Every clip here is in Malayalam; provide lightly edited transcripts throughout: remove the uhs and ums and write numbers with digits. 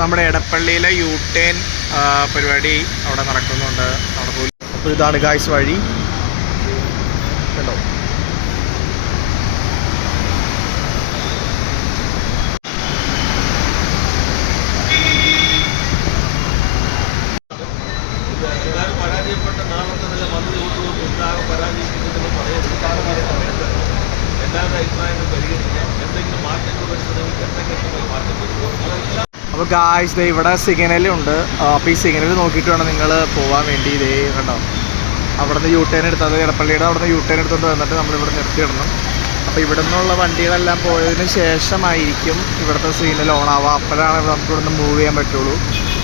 നമ്മുടെ എടപ്പള്ളിയിലെ യു-ടേൺ പരിപാടി അവിടെ നടക്കുന്നുണ്ട്. അപ്പോൾ ഇതാണ് ഗായ്സ് വഴി കേട്ടോ. അപ്പോൾ ഗായ്സ് ഇവിടെ സിഗ്നലുണ്ട്. അപ്പോൾ ഈ സിഗ്നൽ നോക്കിയിട്ട് വേണം നിങ്ങൾ പോകാൻ വേണ്ടി. ഇതേ കണ്ടോ, അവിടെ നിന്ന് യു-ടേൺ എടുത്തത് എടപ്പള്ളിയുടെ അവിടെ നിന്ന് യു-ടേൺ എടുത്തുകൊണ്ട് വന്നിട്ട് നമ്മളിവിടെ നിർത്തിയിടണം. അപ്പോൾ ഇവിടെ നിന്നുള്ള വണ്ടികളെല്ലാം പോയതിന് ശേഷമായിരിക്കും ഇവിടുത്തെ സിഗ്നൽ ഓൺ ആവുക. അപ്പോഴാണ് നമുക്ക് ഇവിടെ നിന്ന് മൂവ് ചെയ്യാൻ പറ്റുള്ളൂ.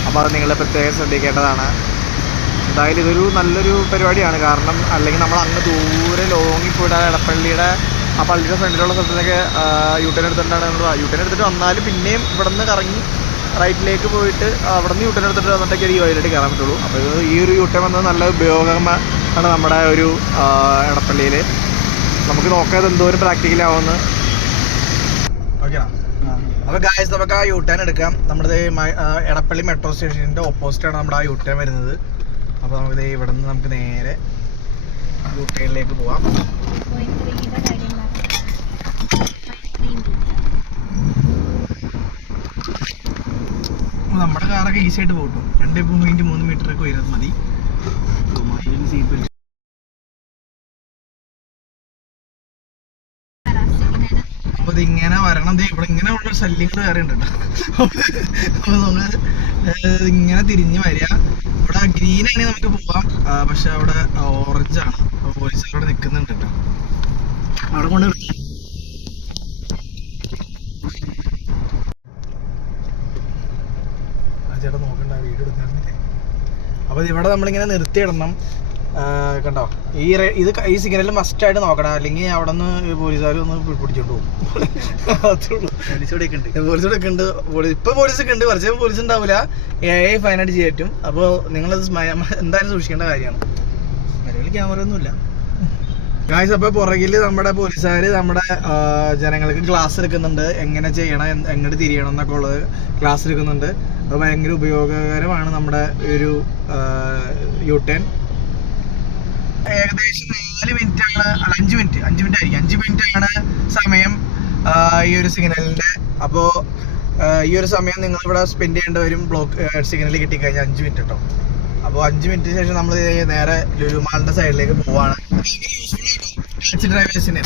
അപ്പോൾ അത് നിങ്ങൾ പ്രത്യേകം ശ്രദ്ധിക്കേണ്ടതാണ്. എന്തായാലും ഇതൊരു നല്ലൊരു പരിപാടിയാണ്. കാരണം അല്ലെങ്കിൽ നമ്മൾ അങ്ങ് ദൂരെ ലോങ്ങിൽ പോയിട്ട് എടപ്പള്ളിയുടെ ആ പള്ളിയുടെ ഫ്രണ്ടിലുള്ള സ്ഥലത്തേക്ക് യു-ടേൺ എടുത്തിട്ടാണ് നമ്മൾ യു-ടേൺ എടുത്തിട്ട് വന്നാലും പിന്നെയും ഇവിടെ നിന്ന് കറങ്ങി റൈറ്റിലേക്ക് പോയിട്ട് അവിടെ നിന്ന് യു-ടേൺ എടുത്തിട്ട് വന്നിട്ടൊക്കെ ഈ വഴിയിലേക്ക് കയറാൻ പറ്റുള്ളൂ. അപ്പോൾ ഈ ഒരു യു-ടേൺ വന്നത് നല്ല ഉപയോഗമാണ് നമ്മുടെ ഒരു എടപ്പള്ളിയിൽ. നമുക്ക് നോക്കാതെ എന്തോരം പ്രാക്ടിക്കലാവുമെന്ന്. ഓക്കെ, അപ്പോൾ ഗായ്സ് നമുക്ക് ആ യു-ടേൺ എടുക്കാം. നമ്മുടെ എടപ്പള്ളി മെട്രോ സ്റ്റേഷൻ്റെ ഓപ്പോസിറ്റാണ് നമ്മുടെ ആ യു-ടേൺ വരുന്നത്. അപ്പോൾ നമുക്കിത് ഇവിടെ നിന്ന് നമുക്ക് നേരെ യു-ടേണിലേക്ക് പോവാം. നമ്മുടെ കാറൊക്കെ ഈസി ആയിട്ട് പോകട്ടും. 2.3 മീറ്ററൊക്കെ വരുന്നത് മതി. സീറ്റ് ബെൽറ്റ് അപ്പോൾ ഇതിങ്ങനെ വരണം. ഇവിടെ ഇങ്ങനെ ഉള്ള ശല്യങ്ങൾ വേറെ ഉണ്ട് കേട്ടോ. അപ്പോൾ നമ്മൾ ഇങ്ങനെ തിരിഞ്ഞ് വരിക. ഇവിടെ ഗ്രീൻ ആണെങ്കിൽ നമുക്ക് പോവാം, പക്ഷെ അവിടെ ഓറഞ്ചാണ്. അപ്പോൾ പോലീസ് അവിടെ നിൽക്കുന്നുണ്ട് കേട്ടോ. അവിടെ കൊണ്ട് നിർത്താം. ചേട്ടാ നോക്കണ്ട, വീഡിയോ എടുക്കാറുന്നില്ലേ. അപ്പോൾ ഇവിടെ നമ്മളിങ്ങനെ നിർത്തിയിടണം കണ്ടോ. ഈ സിഗ്നൽ മസ്റ്റായിട്ട് നോക്കണം, അല്ലെങ്കിൽ അവിടെ നിന്ന് പോലീസുകാർ ഒന്ന് പിടിച്ചോണ്ട് പോകും. അത്രേ ഉള്ളൂ. പോലീസോടൊക്കെ ഉണ്ട്. ഇപ്പോൾ പോലീസൊക്കെ ഉണ്ട്, കുറച്ച് പോലീസ് ഉണ്ടാവില്ല. ഫൈനായിട്ട് ചെയ്യാൻ പറ്റും. അപ്പോൾ നിങ്ങളത് എന്തായാലും സൂക്ഷിക്കേണ്ട കാര്യമാണ്. നിലവിൽ ക്യാമറ ഒന്നുമില്ല ഗായ്സ്. അപ്പോൾ പുറകിൽ നമ്മുടെ പോലീസുകാർ നമ്മുടെ ജനങ്ങൾക്ക് ക്ലാസ് എടുക്കുന്നുണ്ട്. എങ്ങനെ ചെയ്യണം, എങ്ങോട്ട് തിരിയണം എന്നൊക്കെ ഉള്ളത് ക്ലാസ് എടുക്കുന്നുണ്ട്. അത് ഭയങ്കര ഉപയോഗകരമാണ് നമ്മുടെ ഒരു യു-ടേൺ. ഏകദേശം 4 മിനിറ്റാണ്, അല്ല 5 മിനിറ്റ് ആയിരിക്കും. 5 മിനിറ്റാണ് സമയം ഈ ഒരു സിഗ്നലിൻ്റെ. അപ്പോൾ ഈ ഒരു സമയം നിങ്ങളിവിടെ സ്പെൻഡ് ചെയ്യേണ്ടി വരും. ബ്ലോക്ക് സിഗ്നൽ കിട്ടിക്കഴിഞ്ഞാൽ 5 മിനിറ്റ് കേട്ടോ. അപ്പോൾ 5 മിനിറ്റിന് ശേഷം നമ്മൾ നേരെ ലുലുമാളിൻ്റെ സൈഡിലേക്ക് പോവാണ്. ടാക്സി ഡ്രൈവേഴ്സിന്